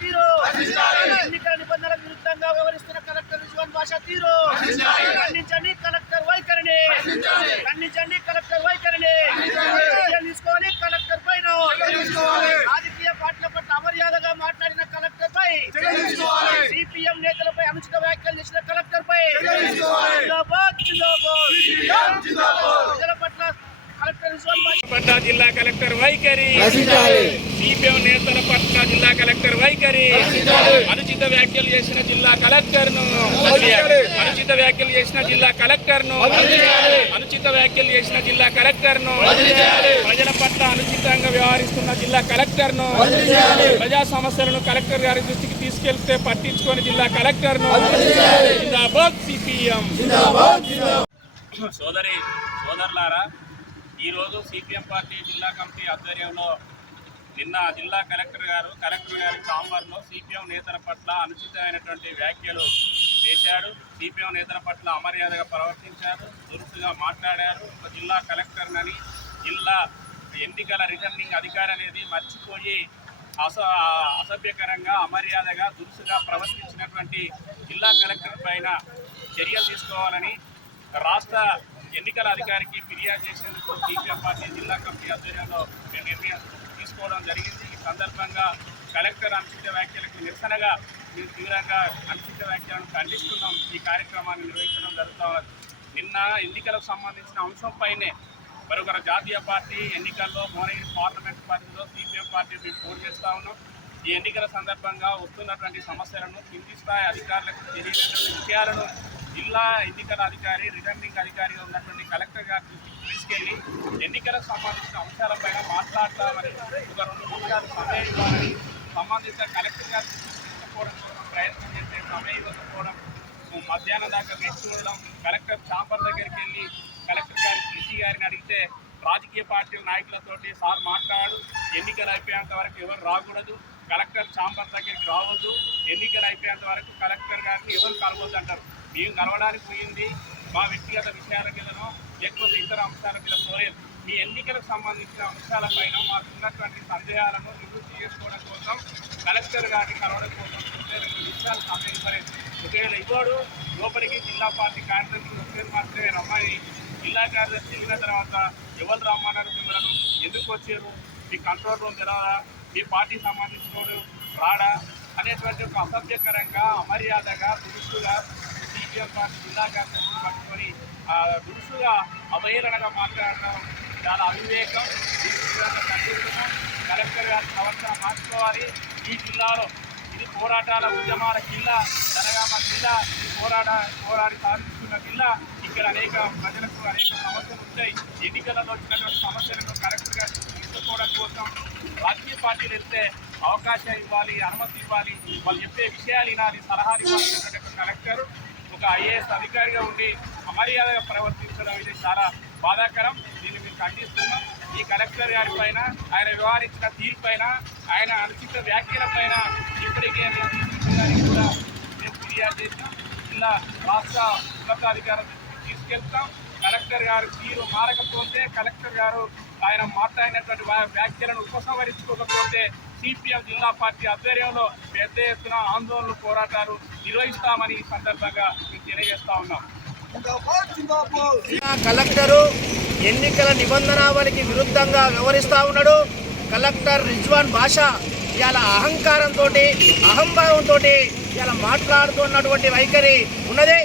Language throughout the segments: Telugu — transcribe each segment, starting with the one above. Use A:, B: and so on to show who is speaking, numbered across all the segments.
A: తీరు ఎన్నికల నిబంధనలకు విరుద్ధంగా వ్యవహరిస్తున్న కలెక్టర్ రిజ్వాన్ భాష తీరు ఖండించండి కలెక్టర్ వైఖరిని. ఖండించండి కలెక్టర్ వైఖరిని. తీసుకోవాలి కలెక్టర్ పైన. రాజకీయ పార్టీల పట్ల అమర్యాదగా మాట్లాడిన కలెక్టర్ పై. సిపిఎం నేతలపై అనుచిత వ్యాఖ్యలు చేసిన కలెక్టర్ పై. ప్రజల పట్ల కలెక్టర్ రిజ్వాన్ భాష
B: పట్ల జిల్లా కలెక్టర్ వైఖరి. సిపిఎం నేతల పట్ల జిల్లా కలెక్టర్ వైఖరి. అనుచిత వ్యాఖ్యలు చేసిన జిల్లా కలెక్టర్ను అనుచిత వ్యాఖ్యలు చేసిన జిల్లా కలెక్టర్ను అనుచిత వ్యాఖ్యలు చేసిన జిల్లా కలెక్టర్ను ప్రజల పట్ల అనుచితంగా వ్యవహరిస్తున్న జిల్లా కలెక్టర్ను ప్రజా సమస్యలను కలెక్టర్ గారి దృష్టికి తీసుకెళ్తే పట్టించుకొని జిల్లా కలెక్టర్ను జిందాబాద్ సిపిఎం. సోదరి సోదరులారా ఈరోజు సిపిఎం పార్టీ జిల్లా కమిటీ ఆధ్వర్యంలో నిన్న జిల్లా కలెక్టర్ గారు కలెక్టర్ గారి సాంబార్లో సిపిఎం నేతల పట్ల అనుచితమైనటువంటి వ్యాఖ్యలు చేశాడు. సిపిఎం నేతల పట్ల అమర్యాదగా ప్రవర్తించారు దురుసుగా మాట్లాడారు. ఒక జిల్లా కలెక్టర్నని జిల్లా ఎన్నికల రిటర్నింగ్ అధికారి అనేది మర్చిపోయి అస అసభ్యకరంగా అమర్యాదగా దురుసుగా ప్రవర్తించినటువంటి జిల్లా కలెక్టర్ పైన చర్యలు తీసుకోవాలని రాష్ట్ర ఎన్నికల అధికారికి ఫిర్యాదు చేసేందుకు సిపిఎం పార్టీ జిల్లా కమిటీ ఆధ్వర్యంలో మేము నిర్ణయం తీసుకోవడం జరిగింది. ఈ సందర్భంగా కలెక్టర్ అనుచిత వ్యాఖ్యలకు నిరసనగా మేము తీవ్రంగా అనుచిత వ్యాఖ్యలను ఖండిస్తున్నాం. ఈ కార్యక్రమాన్ని నిర్వహించడం జరుగుతూ నిన్న ఎన్నికలకు సంబంధించిన అంశంపైనే మరొకరు జాతీయ పార్టీ ఎన్నికల్లో మోనగిరి పార్లమెంట్ పార్టీలో సిపిఎం పార్టీ మేము పోటీ చేస్తూ ఉన్నాం. ఈ ఎన్నికల సందర్భంగా వస్తున్నటువంటి సమస్యలను కింది స్థాయి అధికారులకు తెలియనటువంటి విషయాలను జిల్లా ఎన్నికల అధికారి రిటర్నింగ్ అధికారిగా ఉన్నటువంటి కలెక్టర్ గారి దృష్టికి తీసుకెళ్ళి ఎన్నికలకు సంబంధించిన అంశాలపైన మాట్లాడతామని ఒక రెండు నిమిషాలు సమయం ఇవ్వాలని సంబంధిత కలెక్టర్ గారు తీసుకోవడం కోసం ప్రయత్నం చేసే సమయం ఇవ్వకపోవడం మధ్యాహ్నం దాకా వేచి చూడడం కలెక్టర్ చాంబర్ దగ్గరికి వెళ్ళి కలెక్టర్ గారి కృషి గారిని అడిగితే రాజకీయ పార్టీల నాయకులతోటి సార్ మాట్లాడు. ఎన్నికలు అయిపోయేంత వరకు ఎవరు రాకూడదు. కలెక్టర్ చాంబర్ దగ్గరికి రావద్దు. ఎన్నికలు అయిపోయేంత వరకు కలెక్టర్ గారిని ఎవరు కలవద్దు అంటారు. మేము కలవడానికి పోయింది. మా వ్యక్తిగత విషయాల మీదనో లేకపోతే ఇతర అంశాల మీద పోలేదు మీ ఎన్నికలకు సంబంధించిన అంశాలపైన మాకు ఉన్నటువంటి సందేహాలను నివృత్తి చేసుకోవడం కోసం కలెక్టర్ గారిని కలవడం కోసం చూస్తే రెండు నిమిషాలు సమయం ఇవ్వలేదు ఒకవేళ ఇవ్వడు లోపలికి జిల్లా పార్టీ కార్యదర్శి వచ్చేది మాత్రమే రమ్మని జిల్లా కార్యదర్శి వెళ్ళిన తర్వాత ఎవరు రమ్మన్నారు మిమ్మల్ని? ఎందుకు వచ్చారు? మీ కంట్రోల్ రూమ్ తెలవదా? మీ పార్టీ సంబంధించిన రాడా? అనేటువంటి ఒక అసభ్యకరంగా అమర్యాదగా దురుస్తుగా సిపిఎం పార్టీ జిల్లా కార్యదర్శిని పట్టుకొని దురుసుగా అవహేళనగా మాట్లాడటం చాలా అవివేకం. ఖండిస్తున్నాం. కలెక్టర్ గారి ప్రవర్తన మార్చుకోవాలి. ఈ జిల్లాలో ఇది పోరాటాల ఉద్యమాల జిల్లా జనగామ జిల్లా ఇది పోరాట పోరాడి సాధించుకున్న జిల్లా ఇక్కడ అనేక ప్రజలకు అనేక సమస్యలు ఉంటాయి ఎన్నికలలో వచ్చినటువంటి సమస్యలను కలెక్టర్ గారు తీసుకోవడం కోసం రాజకీయ పార్టీలు వెళ్తే అవకాశం ఇవ్వాలి అనుమతి ఇవ్వాలి. వాళ్ళు చెప్పే విషయాలు వినాలి సలహాలు ఇవ్వాలి కలెక్టర్ ఒక ఐఏఎస్ అధికారిగా ఉండి అమర్యాదగా ప్రవర్తించడం ఇది చాలా బాధాకరం. దీన్ని మేము ఖండిస్తున్నాం. ఈ కలెక్టర్ గారి పైన ఆయన వ్యవహరించిన తీరు పైన ఆయన అనుచిత వ్యాఖ్యల పైన ఇప్పటికే మేము కూడా మేము ఫిర్యాదు చేసాం జిల్లా రాష్ట్ర ఉన్నతాధికారుల తీసుకెళ్తాం. కలెక్టర్ గారు తీరు మారకపోతే కలెక్టర్ గారు ఆయన మాట్లాడినటువంటి వ్యాఖ్యలను ఉపసంహరించుకోకపోతే సిపిఎం జిల్లా పార్టీ ఆధ్వర్యంలో పెద్ద ఎత్తున ఆందోళనలు పోరాటాలు నిర్వహిస్తామని ఈ సందర్భంగా తెలియజేస్తా ఉన్నాం.
A: కలెక్టరు ఎన్నికల నిబంధనావళికి విరుద్ధంగా వ్యవహరిస్తూ ఉన్నాడు. కలెక్టర్ రిజ్వాన్ భాష ఇవాళ అహంకారంతో అహంభావంతో ఇవాళ మాట్లాడుతున్నటువంటి వైఖరి ఉన్నది.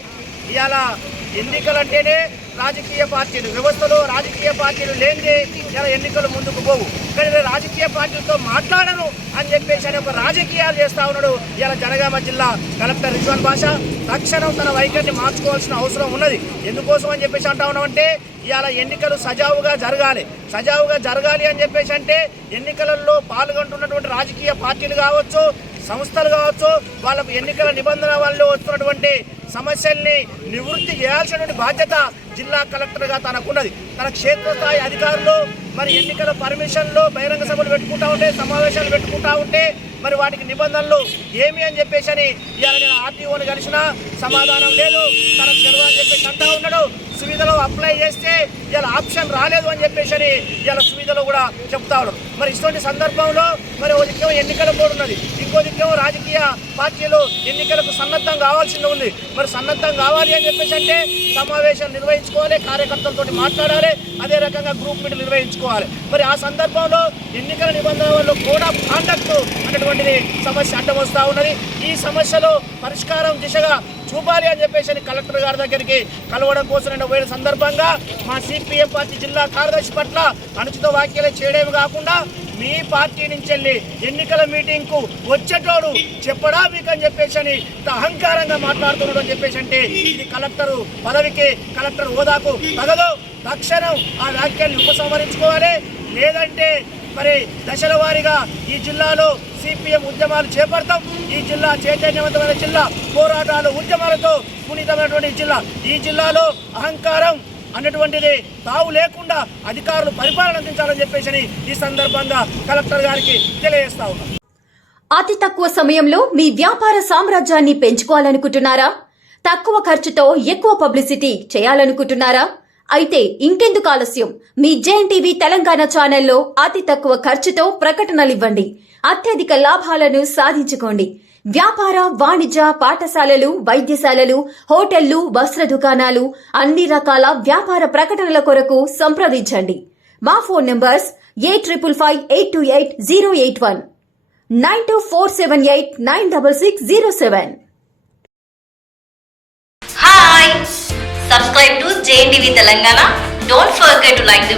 A: ఇవాళ ఎన్నికలంటేనే రాజకీయ పార్టీలు వ్యవస్థలో రాజకీయ పార్టీలు లేనిదే ఇలా ఎన్నికలు ముందుకు పోవు. కానీ రాజకీయ పార్టీలతో మాట్లాడను అని చెప్పేసి అని ఒక రాజకీయాలు చేస్తా ఉన్నాడు ఇలా జనగామ జిల్లా కలెక్టర్ రిజ్వాన్ భాష. తక్షణం తన వైఖరిని మార్చుకోవాల్సిన అవసరం ఉన్నది. ఎందుకోసం అని చెప్పేసి అంటా ఉన్నామంటే ఇవాళ ఎన్నికలు సజావుగా జరగాలి. సజావుగా జరగాలి అని చెప్పేసి అంటే ఎన్నికలలో పాల్గొంటున్నటువంటి రాజకీయ పార్టీలు కావచ్చు సంస్థలు కావచ్చు వాళ్ళకు ఎన్నికల నిబంధన వాళ్ళు వస్తున్నటువంటి సమస్యల్ని నివృత్తి చేయాల్సినటువంటి బాధ్యత జిల్లా కలెక్టర్గా తనకున్నది. తన క్షేత్రస్థాయి అధికారులు మరి ఎన్నికల పర్మిషన్లు బహిరంగ సభలు పెట్టుకుంటా ఉంటే సమావేశాలు పెట్టుకుంటా ఉంటే మరి వాటికి నిబంధనలు ఏమి అని చెప్పేసి అని ఇవాళ నేను ఆర్టీఓని కలిసిన సమాధానం లేదు. తనకు తెలియదు అని చెప్పేసి అంటా ఉన్నాడు. సువిధలో అప్లై చేస్తే ఇలా ఆప్షన్ రాలేదు అని చెప్పేసి అని ఇలా సువిధలో కూడా చెప్తా ఉన్నారు. మరి ఇటువంటి సందర్భంలో మరి ఒక దిక్కేమో ఎన్నికల బోర్డు ఉన్నది. ఇంకో దిక్కేమో రాజకీయ పార్టీలు ఎన్నికలకు సన్నద్ధం కావాల్సింది ఉంది. మరి సన్నద్ధం కావాలి అని చెప్పేసి అంటే సమావేశం నిర్వహించుకోవాలి కార్యకర్తలతో మాట్లాడాలి అదే రకంగా గ్రూప్ మీటింగ్ నిర్వహించుకోవాలి. మరి ఆ సందర్భంలో ఎన్నికల నిబంధనలలో కోడ్ ఆఫ్ కాండక్ట్ అనేటువంటిది సమస్య అడ్డం వస్తూ ఉన్నది. ఈ సమస్యలో పరిష్కారం దిశగా చూపాలి అని చెప్పేసి అని కలెక్టర్ గారి దగ్గరికి కలవడం కోసం నేను పోయిన సందర్భంగా మా సిపిఎం పార్టీ జిల్లా కార్యదర్శి పట్ల అనుచిత వ్యాఖ్యలు చేయడమే కాకుండా మీ పార్టీ నుంచి వెళ్ళి ఎన్నికల మీటింగ్కు వచ్చేటోడు చెప్పడా మీకు అని చెప్పేసి అని అహంకారంగా మాట్లాడుతున్నాడు అని చెప్పేసి అంటే ఇది కలెక్టర్ పదవికి కలెక్టర్ హోదాకు తగదు. తక్షణం ఆ వ్యాఖ్యల్ని ఉపసంహరించుకోవాలి. లేదంటే మరి దశల వారీగా ఈ జిల్లాలో సిపిఎం ఉద్యమాలు చేపడతాం. ఈ జిల్లా చైతన్యవంతమైన జిల్లా. పోరాటాలు ఉద్యమాలతో పునీతమైనటువంటి జిల్లా. ఈ జిల్లాలో అహంకారం అన్నటువంటిది తావు లేకుండా అధికారులు పరిపాలన అందించాలని చెప్పేసి ఈ సందర్భంగా కలెక్టర్ గారికి తెలియజేస్తా ఉన్నాం.
C: అతి తక్కువ సమయంలో మీ వ్యాపార సామ్రాజ్యాన్ని పెంచుకోవాలనుకుంటున్నారా? తక్కువ ఖర్చుతో ఎక్కువ పబ్లిసిటీ చేయాలనుకుంటున్నారా? అయితే ఇంకెందుకు ఆలస్యం. మీ జేఎన్ టీవీ తెలంగాణ ఛానల్లో అతి తక్కువ ఖర్చుతో ప్రకటనలివ్వండి. అత్యధిక లాభాలను సాధించుకోండి వ్యాపార వాణిజ్య పాఠశాలలు వైద్యశాలలు హోటళ్ళు వస్త్ర దుకాణాలు అన్ని రకాల వ్యాపార ప్రకటనల కొరకు సంప్రదించండి మా phone numbers eight triple five eight two eight zero eight one nine two four seven eight nine double six zero seven
D: Hi! To to JNTV Telangana. Don't forget to like the